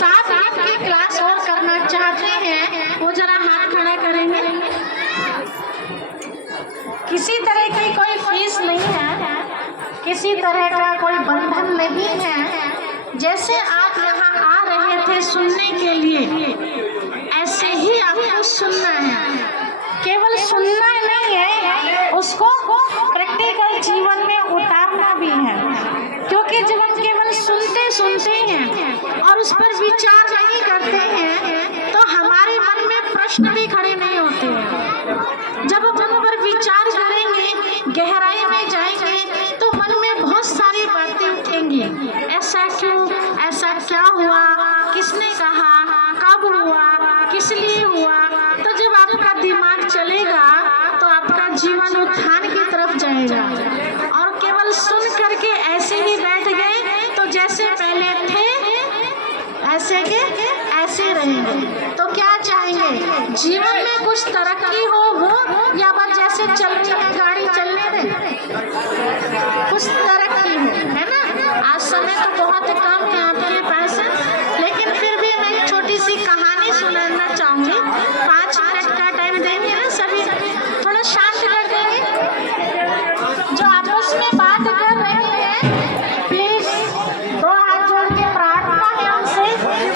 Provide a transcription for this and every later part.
7 दिन की क्लास और करना चाहते हैं वो जरा हाथ खड़ा करेंगे। किसी तरह की कोई फीस नहीं है, किसी तरह का कोई बंधन नहीं है। जैसे आप यहाँ आ रहे थे सुनने के लिए, ऐसे ही आपको सुनना है। केवल सुनना नहीं है, उसको प्रैक्टिकल जीवन में उतारना भी है। क्योंकि जब हम केवल सुनते सुनते हैं और उस पर विचार नहीं करते हैं तो हमारे मन में प्रश्न भी खड़े नहीं होते हैं। जब हम उन पर विचार करेंगे, गहराई में जाएंगे तो मन में बहुत सारी बातें उठेंगी। ऐसा क्यों, ऐसा क्या हुआ, किसने कहा, कब हुआ, किस लिए हुआ। तो जब आपका दिमाग चलेगा तो आपका जीवन उत्थान की तरफ जाएगा। और केवल सुन करके ऐसे ही बैठ गए तो जैसे पहले थे ऐसे के ऐसे रहेंगे। तो क्या चाहेंगे, जीवन में कुछ तरक्की हो या बस जैसे चल रही है गाड़ी चलने दें, कुछ तरक्की हो, है ना। आज समय तो बहुत कम है आपके पास, लेकिन फिर भी मैं एक छोटी सी कहानी सुनाना चाहूंगी। 5 मिनट का टाइम देंगे ना सभी, थोड़ा शांत कर देंगे। जो आपस में बात कर रहे हैं प्लीज 2 हाथ जोड़ के प्रार्थना है उनसे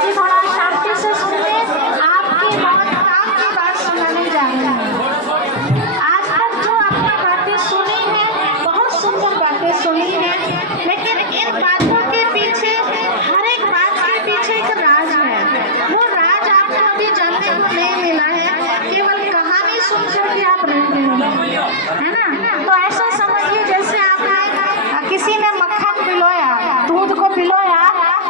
कि थोड़ा शांति से सुनिए। आपकी बहुत काम की बात सुनाने जा रहे हैं। आज तक जो आपने बातें सुनी है, बहुत सुंदर बातें सुनी है, लेकिन इन बातों के पीछे, हर एक बात के पीछे एक राज है। वो राज आपको अभी जानने को नहीं मिला है, केवल कहानी सुनकर के आप रह गए, है ना। तो ऐसा समझिए जैसे आपने किसी ने मक्खन पिलोया, दूध को पिलोया,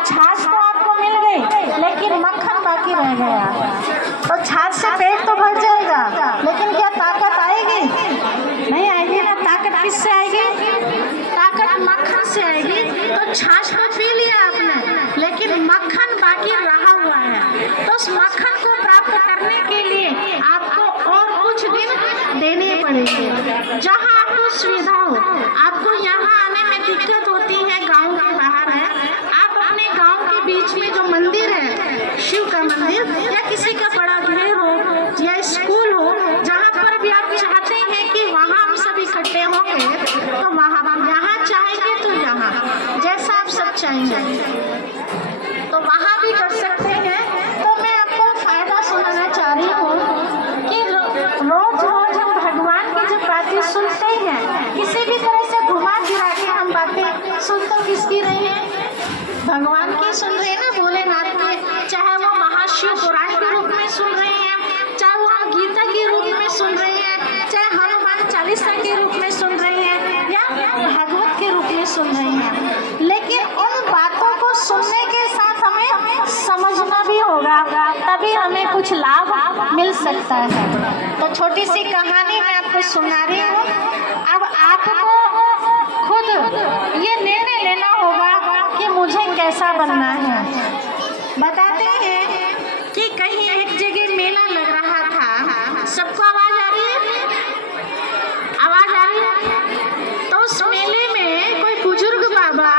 छाछ तो आपको मिल गई लेकिन मक्खन बाकी रह गया। तो छाछ से पेट तो भर जाएगा, लेकिन क्या ताकत आएगी? नहीं आएगी ना। ताकत किससे आएगी? ताकत मक्खन से आएगी। तो छाछ तो पी लिया आपने, लेकिन मक्खन बाकी रहा हुआ है। तो उस मक्खन को प्राप्त करने के लिए आपको और कुछ दिन देने पड़ेंगे। जहाँ आपको सुविधा हो, आपको यहाँ आने में दिक्कत होती है, गांव के बाहर है, आप अपने गांव के बीच में जो मंदिर है, शिव का मंदिर या किसी का बड़ा घर हो या स्कूल हो, जहाँ पर भी आप चाहते हैं कि वहाँ हम सब इकट्ठे होंगे, तो वहाँ यहाँ चाहेंगे तो यहाँ, जैसा आप सब चाहेंगे तो वहाँ भी कर सकते हैं। तो मैं आपको फायदा सुनाना चाह रही हूँ कि रोज रोज हम भगवान की जब बातें सुनते हैं, किसी भी तरह से घुमा फिरा के हम बातें सुन तो किसकी रहे हैं? भगवान की सुन रहे हैं ना, भोलेनाथ की। चाहे वो महाशिव पुराण के रूप में सुन रहे हैं, चाहे वो हम गीता के रूप में सुन रहे हैं, चाहे हनुमान चालीसा के रूप में सुन रहे हैं या भागवत के रूप में सुन रहे हैं। लेकिन उन बातों को सुनने के साथ हमें समझना भी होगा, तभी हमें कुछ लाभ मिल सकता है। तो छोटी सी कहानी मैं आपको सुना रही हूँ। अब आपको खुद ये निर्णय लेना होगा कि मुझे कैसा बनना है। बताते हैं कि कहीं एक जगह मेला लग रहा था। सबको आवाज आ रही है? आवाज आ रही है? तो उस मेले में कोई बुजुर्ग बाबा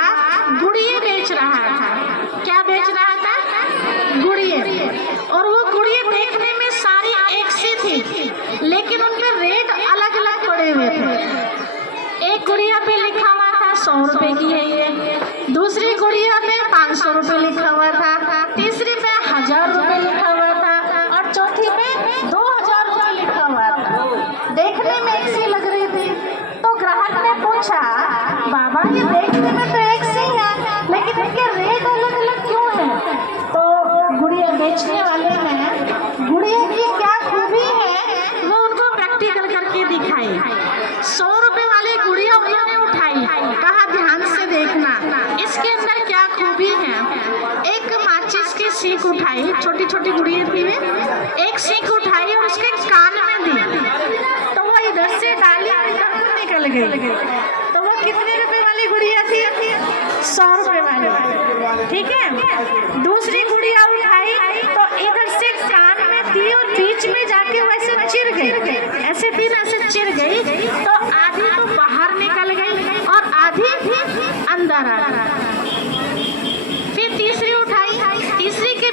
गुड़िये बेच रहा था। क्या बेच रहा था? गुड़िये। और वो गुड़िये देखने में सारी एक सी थी, लेकिन उन पर रेट अलग अलग पड़े हुए थे। एक गुड़िया पे लिखा हुआ था 100 रुपए की है ये, दूसरी गुड़िया पे 500 रुपए लिखा हुआ था, तीसरी पे 1000 रुपए लिखा हुआ था और चौथी पे 2000 रुपए लिखा हुआ था। देखने में एक सी लग रही थी। तो ग्राहक ने पूछा, बाबा ये देखने में तो एक सी है, लेकिन इनके रेट अलग अलग क्यों है? तो गुड़िया बेचने वाले ने गुड़िया की क्या खूबी है वो उनको प्रैक्टिकल करके दिखाई। 100 रुपए वाली गुड़िया उन्होंने उठाई, कहा ध्यान से देखना इसके अंदर क्या खूबी है। एक माचिस की सीख उठाई, छोटी छोटी गुड़िया थी, एक सीख उठाई और उसके कान में दी, तो वो इधर से डाली इधर को निकल गई। तो वो कितने रुपए वाली गुड़िया थी? 100 रुपए वाली, ठीक है। दूसरी गुड़िया उठाई तो इधर से कान में दी और बीच में जाके वैसे चिर गई, ऐसे थी ना, ऐसे चिर गई। तो आधी तो बाहर निकल गई और आधी अंदर आ गई। फिर तीसरी उठाई, तीसरी के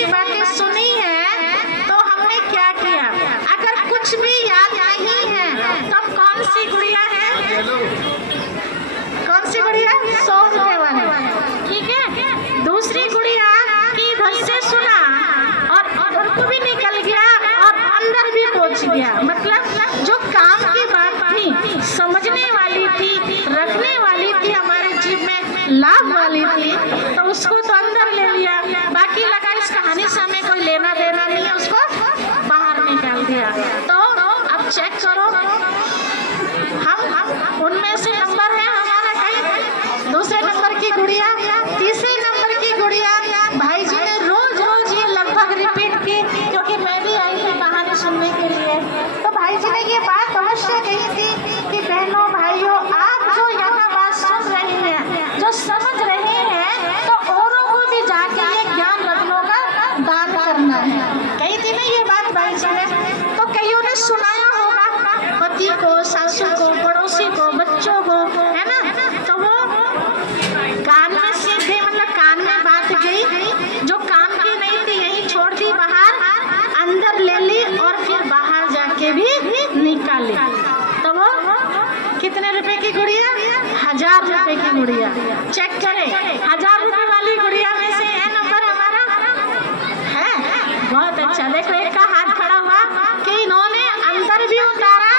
भी बातें सुनी है तो हमने क्या किया। अगर कुछ भी याद नहीं है तो कौन सी गुड़िया है, कौन सी गुड़िया, 100 रुपए वाली, ठीक है। दूसरी गुड़िया की इधर से सुना और उनको भी निकल गया और अंदर भी पहुंच गया। मतलब जो काम की बात थी, समझने वाली थी, रखने वाली थी, हमारे जीव में लाभ वाली थी, तो उसको तो अंदर ले लिया, बाकी लगा इस कहानी से हमें कोई लेना देना नहीं है, उसको बाहर निकाल दिया। तो अब चेक करो, हम उनमें से नंबर है हमारा कहीं दूसरे नंबर की गुड़िया, तीसरे नंबर की गुड़िया भाई जी ने रोज रोज ये लगभग रिपीट की, क्योंकि मैं भी आई थी कहानी सुनने के लिए। तो भाई जी ने ये बात अवश्य कही थी कि बहनों भाइयों, आप जो यहाँ बात सुन रहे हैं, जो समझ रहे हैं, तो औरों को भी जाके ये ज्ञान रत्नों का दान करना है। कही थी ना ये बात भाई जी ने। तो कईयों ने सुनाया होगा पति को, सासू को, पड़ोसी को, बच्चों को, है ना। तो वो कान में सीधे, मतलब कान में बात गई, जो काम की नहीं थी यही छोड़ दी बाहर, अंदर ले ली और फिर बाहर जाके भी निकाली। तो वो कितने रुपए की गुड़िया, 1000 रुपए की गुड़िया। चेक करें, 1000 रुपए वाली गुड़िया में से यह नंबर हमारा है। बहुत अच्छा। देखो एक का हाथ खड़ा हुआ कि इन्होंने अंदर भी उतारा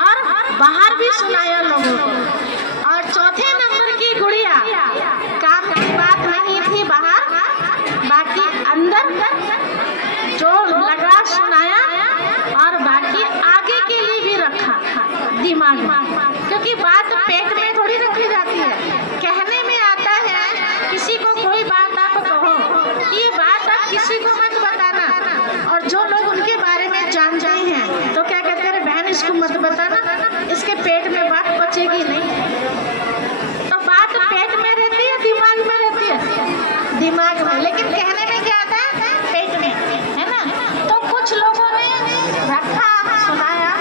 और बाहर भी सुनाया लोगों को। और चौथे नंबर की गुड़िया, काम की बात नहीं थी बाहर, बाकी अंदर जो लगा सुनाया और बाकी आगे के लिए भी रखा दिमाग में, क्योंकि बात पेट में थोड़ी रखी जाती है, कहने में आता है। किसी को कोई बात आप कहो, ये बात आप किसी को मत बताना, और जो लोग उनके बारे में जान जाए हैं तो क्या कहते हैं, बहन इसको मत बताना, इसके पेट में बात बचेगी नहीं। तो बात पेट में रहती है, दिमाग में रहती है, दिमाग में, लेकिन कहने में क्या आता है, पेट में, है ना। तो कुछ लोगों ने रखा, सुनाया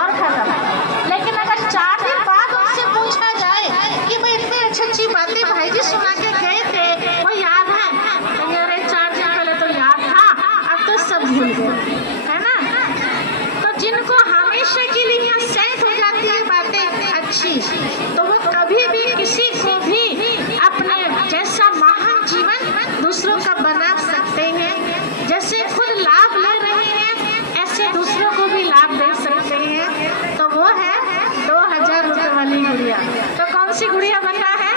और खत्म। लेकिन अगर 4 दिन बाद उनसे पूछा जाए कि भाई इतनी अच्छी अच्छी बातें भाई जी सुना के गए थे, वो याद है, तो अरे 4 दिन पहले तो याद था, अब तो सब भूल गए, है ना। तो जिनको हमेशा के लिए सेट हो जाती है बातें अच्छी, तो वो कभी भी किसी को भी अपने जैसा महान जीवन दूसरों का बना सकते हैं। जैसे खुद लाभ ले रहे हैं, ऐसे दूसरों को भी लाभ दे सकते हैं। तो वो है 2000 रुपए वाली गुड़िया। तो कौन सी गुड़िया बनना है,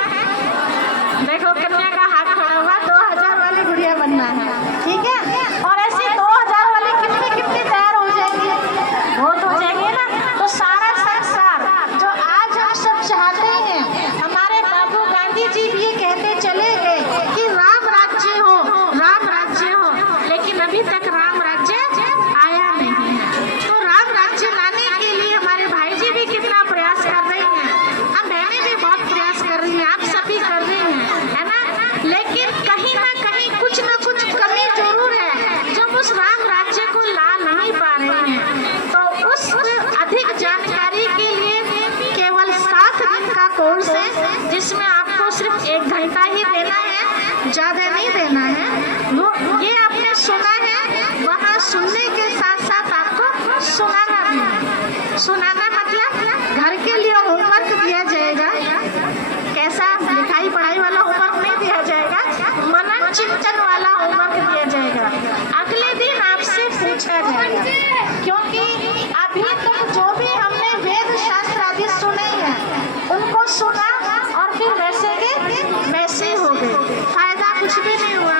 देखो कन्या का हाथ खड़ा हुआ, 2000 वाली गुड़िया बनना है, ठीक है। और ऐसे 2000 वाली कितनी कितनी तैयार हो जाएगी, बहुत हो जाएगी ना। तो सारा संसार जो आज हम सब चाहते हैं, हमारे बाबू गांधी जी भी ये कहते चले गए कि राम राज्य हो, राम राज्य हो, लेकिन अभी तक राम राज्य आया नहीं है। तो राम राज्य लाने के लिए हमारे भाई जी भी कितना प्रयास कर रहे हैं, हम बहनें भी बहुत प्रयास कर रही हैं, आप सभी कर रहे हैं, है ना। लेकिन कहीं ना कहीं कुछ न कुछ कमी जरूर है, जब उस राम राज्य को ला नहीं पा रहे हैं। तो उस अधिक जानकारी के लिए केवल 7 दिन का कोर्स है, जिसमें आपको सिर्फ 1 घंटा ही देना है, ज्यादा नहीं देना है। वो ये आपने सुना है, वहाँ सुनने के साथ साथ आपको सुनाना भी है। सुनाना मतलब घर के लिए होमवर्क दिया जाएगा, कैसा लिखाई पढ़ाई वाला होमवर्क नहीं दिया जाएगा, मनन चिंतन वाला होमवर्क दिया जाएगा। अगले दिन आपसे पूछा जाएगा, क्योंकि अभी तक जो भी हमने वेद शास्त्र आदि सुने हैं, उनको सुना और फिर वैसे के वैसे हो गए, फायदा कुछ भी नहीं हुआ।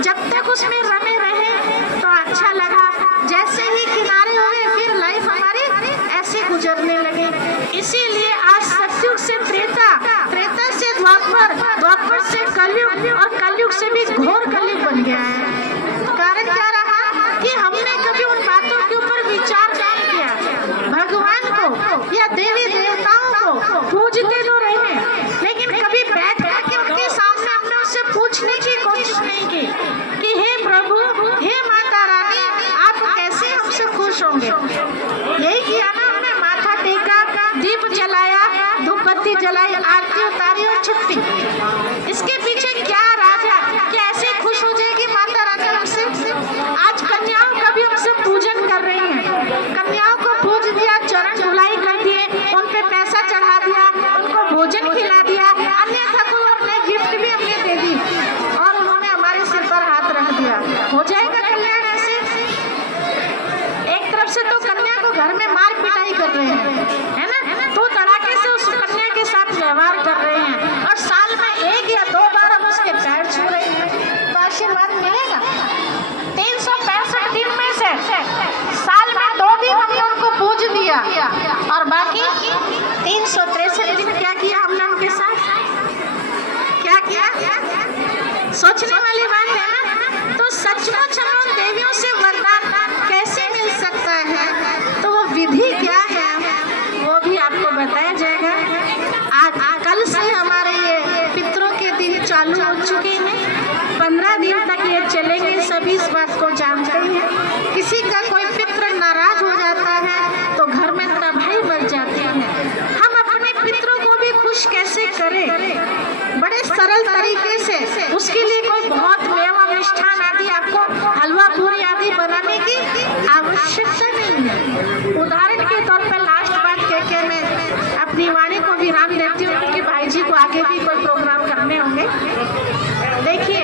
जब तक उसमें रमे रहे तो अच्छा लगा, जैसे ही किनारे हुए फिर लाइफ हमारी ऐसे गुजरने लगे। इसीलिए आज सतयुग से त्रेता, त्रेता से द्वापर, द्वापर से कलयुग और कलयुग से भी घोर कलयुग बन गया है। कारण क्या रहा कि हमने कभी उन बातों के ऊपर विचार नहीं किया। भगवान को या देवी देवताओं को पूजते तो रहे, लेकिन कभी बैठ कर उनके सामने हमने उससे पूछने की कोशिश नहीं की कि हे प्रभु, हे माता रानी, आप कैसे हमसे खुश होंगे। यही किया ना, हमने माथा टेका, दीप जलाया, धूपबत्ती जलाई, आरती उतारी और छुट्टी। इसके पीछे क्या राज है कि ऐसे खुश हो जाएगी माता रानी हमसे, दिया, और बाकी 363 दिन क्या किया हमने उनके साथ? क्या किया? सोचने वाली बात है ना। तो सचमुच हम उन देवियों से वरदान कैसे मिल सकता है, तो वो विधि क्या है वो भी आपको बताया जाएगा। आज कल से हमारे ये पितरों के दिन चालू हो चुके हैं, 15 दिन तक ये चलेंगे। सभी इस बात को जानते हैं। किसी का कोई पितृ नाराज हो जाता है तो घर में तबाही मच जाती है। हम अपने पितरों को भी खुश कैसे करें? बड़े सरल तरीके से। उसके लिए कोई बहुत मेवा मिष्ठान आदि, आपको हलवा पूरी आदि बनाने की आवश्यकता नहीं है। उदाहरण के तौर पर लास्ट बात कह के मैं अपनी वाणी को विराम देती हूँ, क्योंकि भाई जी को आगे भी कोई प्रोग्राम करने होंगे। देखिए,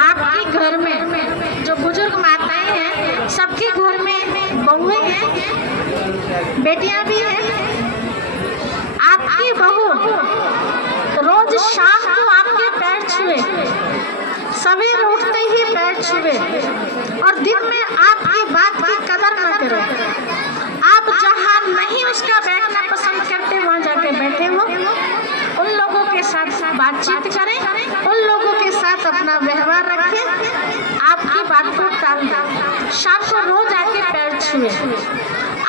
आपके घर में जो बुजुर्ग माताएं हैं, सबके घर में बहुएं हैं, बेटियां भी हैं। आपकी बहू रोज शाम को आपके पैर छुए, सवेरे उठते ही पैर छुए, और दिन में आपकी बात की कदर न करे। आप जहाँ नहीं उसका बैठना पसंद करते वहाँ जाके बैठे हो, उन लोगों के साथ बातचीत करें, उन लोगों के साथ अपना व्यवहार रखें, आपकी बात को टाल दें। शाम को रोज आके पैर छुए।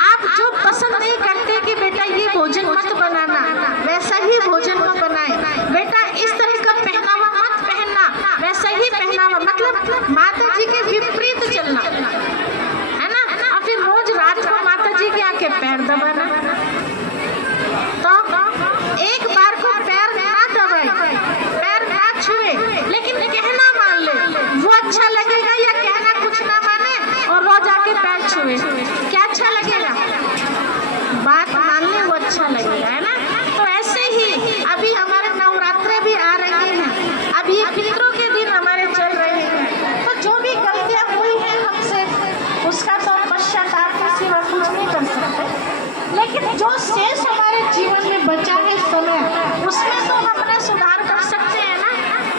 आप जो पसंद नहीं करते कि बेटा ये भोजन मत बनाना, वैसा ही भोजन को बनाए। बेटा इस तरह का पहनावा मत पहनना, वैसा ही पहनावा, मतलब माता जी के विपरीत चलना, है ना। और फिर रोज रात को माता जी के आके पैर दबाना। तो एक बार को पैर ना दबाए, पैर ना छुए, लेकिन कहना मान ले, वो अच्छा लगेगा, या कहना कुछ ना माने और रोज आके पैर छुए, क्या अच्छा लगेगा? बात मान ले, वो अच्छा लगेगा, है ना। तो ऐसे ही अभी हमारे नवरात्रे भी आ रहे हैं, अब ये पितरों के दिन हमारे चल रहे हैं। तो जो भी गलतियां हुई हैं हमसे, उसका तो पश्चाताप के सिवा कुछ नहीं कर सकते, लेकिन जो शेष हमारे जीवन में बचा है समय, उसमें तो हम अपना सुधार कर सकते हैं ना।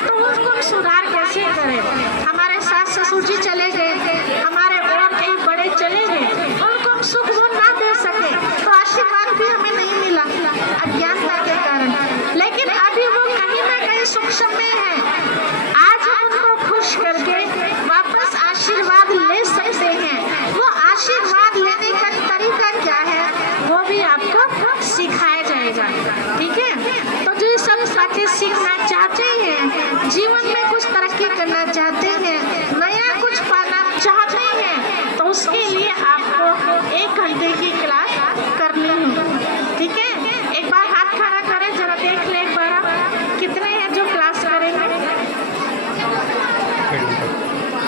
तो उसको सुधार कैसे करें? हमारे सास ससुर जी चले गए थे, हमारे और कई बड़े चले गए, उनको हम सुख वो ना दे सके, तो आशीर्वाद भी हमें नहीं मिला अज्ञानता के कारण। लेकिन अभी वो कहीं ना कहीं सूक्ष्म में है। आज हम उनको खुश करके वापस आशीर्वाद ले सकते हैं। वो आशीर्वाद लेने का तरीका क्या है वो भी आपको सिखाया जाएगा, ठीक है। तो जो ये सब बातें सीखना चाहते हैं, जीवन में कुछ तरक्की करना चाहते हैं, नया कुछ पाना चाहते हैं, तो उसके लिए आपको 1 घंटे की क्लास करनी है, ठीक है। एक बार हाथ खड़ा करें, जरा देख ले एक बार आप कितने हैं जो क्लास करेंगे।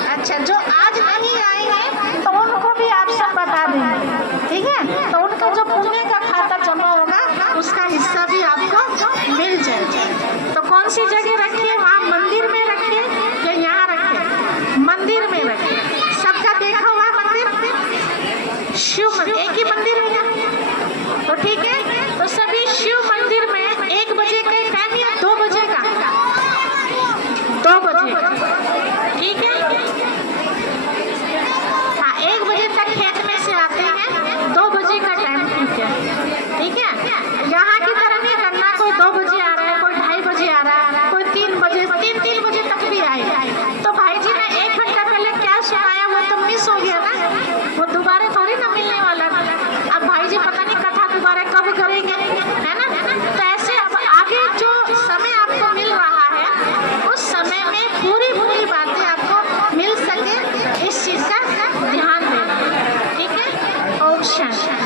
अच्छा, जो आज नहीं आएंगे तो उनको भी आप सब बता देंगे, ठीक है। तो उनका जो पुण्य का खाता जमा होगा, उसका हिस्सा भी आपको मिल जाएगा। तो कौन सी जगह रखिए? वहाँ मंदिर में रखिए या यहाँ रखिए? मंदिर में रखिए। सबका देखा हुआ मंदिर, शिव मंदिर, एक ही मंदिर है ना, तो ठीक है। तो सभी शिव मंदिर में 1 बजे का टाइम या 2 बजे का? 2 बजे, ठीक है। हाँ, 1 बजे तक खेत में से आते हैं, 2 बजे का टाइम ठीक है, ठीक है। यहाँ की तरह नहीं करना, कोई 2 बजे आ रहा है, कोई 2:30 बजे आ रहा है, कोई 3 बजे, 3 बजे तक भी आए, तो भाई जी ने 1 घंटा पहले क्या सुनाया वो तो मिस हो गया ना, वो दोबारा थोड़ी ना मिलने वाला। अब भाई जी पता नहीं कथा दोबारा कब करेंगे, है ना। तो ऐसे अब आगे जो समय आपको मिल रहा है, उस समय में पूरी बातें आपको मिल सके, इस चीज़ का ध्यान देना, ठीक है। ओम शांति।